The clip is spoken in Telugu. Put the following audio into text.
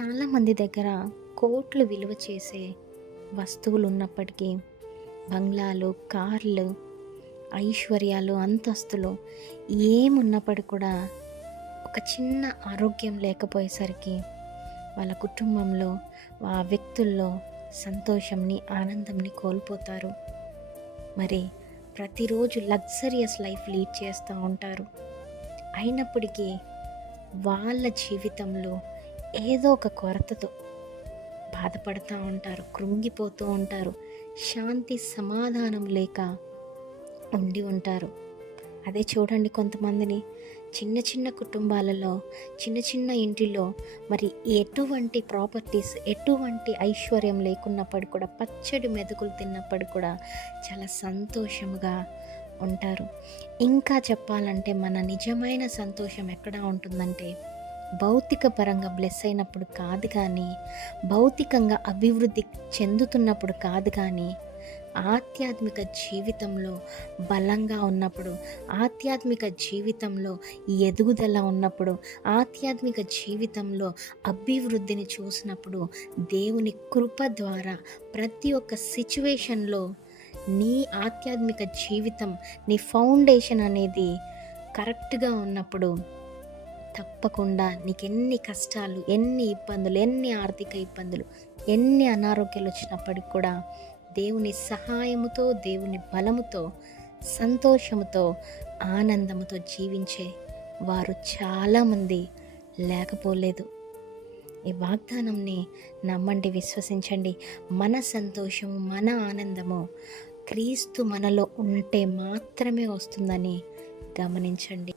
చాలామంది దగ్గర కోట్లు విలువ చేసే వస్తువులు ఉన్నప్పటికీ, బంగ్లాలు, కార్లు, ఐశ్వర్యాలు, అంతస్తులు ఏమున్నప్పటికి కూడా ఒక చిన్న ఆరోగ్యం లేకపోయేసరికి వాళ్ళ కుటుంబంలో, ఆ వ్యక్తుల్లో సంతోషంని, ఆనందంని కోల్పోతారు. మరి ప్రతిరోజు లగ్జరియస్ లైఫ్ లీడ్ చేస్తూ ఉంటారు. అయినప్పటికీ వాళ్ళ జీవితంలో ఏదో ఒక కొరతతో బాధపడుతూ ఉంటారు, కృంగిపోతూ ఉంటారు, శాంతి సమాధానం లేక ఉండి ఉంటారు. అదే చూడండి, కొంతమందిని చిన్న చిన్న కుటుంబాలలో, చిన్న చిన్న ఇంటిలో మరి ఎటువంటి ప్రాపర్టీస్, ఎటువంటి ఐశ్వర్యం లేకున్నప్పటికీ కూడా, పచ్చడి మెతుకులు తిన్నప్పటికి కూడా చాలా సంతోషముగా ఉంటారు. ఇంకా చెప్పాలంటే మన నిజమైన సంతోషం ఎక్కడ ఉంటుందంటే, భౌతిక పరంగా బ్లెస్ అయినప్పుడు కాదు కానీ, భౌతికంగా అభివృద్ధి చెందుతున్నప్పుడు కాదు కానీ, ఆధ్యాత్మిక జీవితంలో బలంగా ఉన్నప్పుడు, ఆధ్యాత్మిక జీవితంలో ఎదుగుదల ఉన్నప్పుడు, ఆధ్యాత్మిక జీవితంలో అభివృద్ధిని చూసినప్పుడు, దేవుని కృప ద్వారా ప్రతి ఒక్క సిచ్యువేషన్లో నీ ఆధ్యాత్మిక జీవితం, నీ ఫౌండేషన్ అనేది కరెక్ట్గా ఉన్నప్పుడు తప్పకుండా నీకెన్ని కష్టాలు, ఎన్ని ఇబ్బందులు, ఎన్ని ఆర్థిక ఇబ్బందులు, ఎన్ని అనారోగ్యాలు వచ్చినప్పటికి కూడా దేవుని సహాయముతో, దేవుని బలముతో, సంతోషముతో, ఆనందముతో జీవించే వారు చాలామంది లేకపోలేదు. ఈ వాగ్దానంని నమ్మండి, విశ్వసించండి. మన సంతోషము, మన ఆనందము క్రీస్తు మనలో ఉంటే మాత్రమే వస్తుందని గమనించండి.